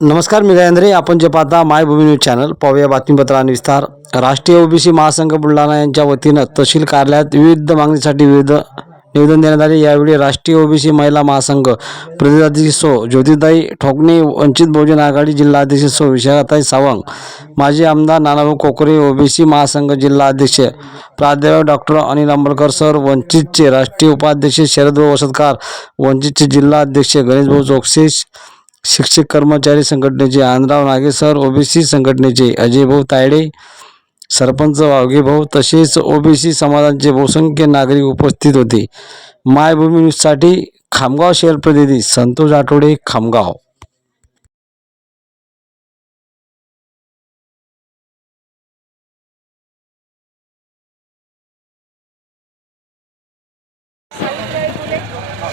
नमस्कार मी गजेंद्रे. आपण जे पाहता मायभूमी न्यूज चॅनल पाहूया बातमीपत्र आणि विस्तार. राष्ट्रीय ओबीसी महासंघ बुलढाणा यांच्या वतीनं तहसील कार्यालयात विविध मागणीसाठी विविध निवेदन देण्यात आले. यावेळी राष्ट्रीय ओबीसी महिला महासंघ प्रदेशाध्यक्ष सो ज्योतिताई ठोकणे वंचित बहुजन आघाडी जिल्हाध्यक्ष सो विशाखाताई सावंत माजी आमदार नानाभाऊ कोकरे ओबीसी महासंघ जिल्हाध्यक्ष प्राध्यापक डॉक्टर अनिल अंबलकर सर वंचितचे राष्ट्रीय उपाध्यक्ष शरद वसतकार वंचितचे जिल्हा अध्यक्ष गणेशभाऊ चोक्सेश शिक्षक कर्मचारी संघटनेचे आनराव नागेसर ओबीसी संघटनेचे अजयभाऊ तायडे सरपंच वावगेभाऊ तसेच ओबीसी समाजाचे बहुसंख्य नागरिक उपस्थित होते. मायभूमी न्यूजसाठी खामगाव शहर प्रतिनिधी संतोष आठवडे खामगाव.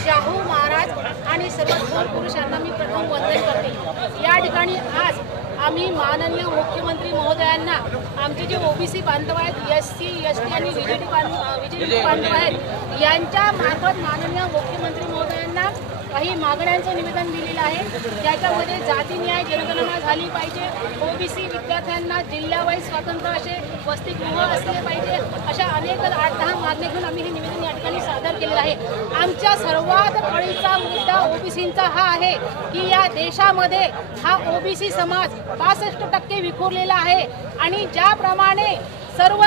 शाहू सर्व थोर पुरुषांना मी प्रथम वंदन करते. या ठिकाणी आज आम्ही माननीय मुख्यमंत्री महोदयांना आमचे जे ओबीसी बांधव आहेत एस सी एस टी आणि विजेटी बांधव व्हीजीटी बांधव आहेत यांच्या मार्फत माननीय मुख्यमंत्री महोदयांना काही मागण्यांचं निवेदन दिलेलं आहे. त्याच्यामध्ये जाती न्याय जनगणना झाली पाहिजे. ओबीसी विद्यार्थ्यांना जिल्ह्यावाईज स्वतंत्र असे वसतिगृह असले पाहिजे. अशा अनेक आठ दहा मागण्या घेऊन आम्ही हे सादर आहे. आमच्या सर्वात अळीचा मुद्दा ओबीसींचा हा आहे की या देशामध्ये हा ओबीसी समाज पासष्ट टक्के विखुरलेला आहे. आणि ज्याप्रमाणे सर्व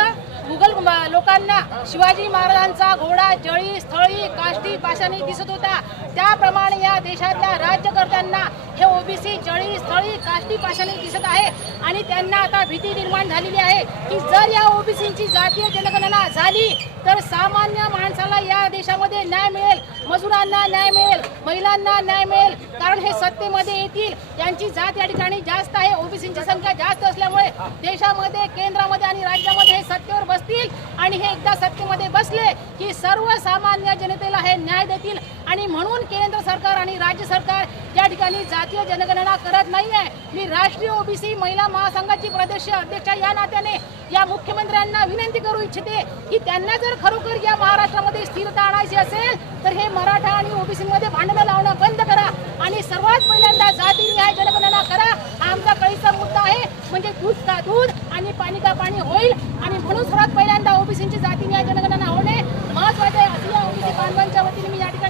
मुघल म- लोकांना शिवाजी महाराजांचा घोडा जळी स्थळी काष्टी पाशाने दिसत होता. त्याप्रमाणे या देशातल्या राज्यकर्त्यांना हे ओबीसी जळी स्थळी काष्टी पाशाने दिसत आहे. आणि त्यांना आता भीती निर्माण झालेली आहे की जर या ओबीसींची जातीय जनगणना झाली तर सामान्य माणसाला या देशामध्ये न्याय मिळेल मजुरांना न्याय मिळेल महिलांना न्याय मिळेल. कारण हे सत्तेमध्ये येतील. त्यांची जात या ठिकाणी जास्त आहे. ओबीसींची संख्या जास्त असल्यामुळे देशामध्ये केंद्र आणि राज्यामध्ये हे सत्तेवर बसतील आणि हे एकदा सत्तेमध्ये बसले की सर्वसामान्य जनतेला हे न्याय देतील. आणि म्हणून केंद्र सरकार आणि राज्य सरकार या ठिकाणी जातीय जनगणना करत नाही आहे मी राष्ट्रीय ओबीसी महिला महासंघाची प्रदेश अध्यक्ष या नात्याने या मुख्यमंत्र्यांना विनंती करू इच्छिते की त्यांना जर खरोखर या महाराष्ट्रामध्ये स्थिरता आणायची असेल तर हे मराठा आणि ओबीसीमध्ये भांडणं लावणं बंद करा. आणि सर्वात पहिल्यांदा जाती न्याय जनगणना करा हा आमचा कळीचा मुद्दा आहे म्हणजे दूध का दूध आणि पाणी का पाणी होईल? आणि म्हणून सर्वात पहिल्यांदा ओबीसीची जाती न्याय जनगणना होणे महत्त्वाचे असल्या ओबीसी बांधवांच्या वतीने मी या ठिकाणी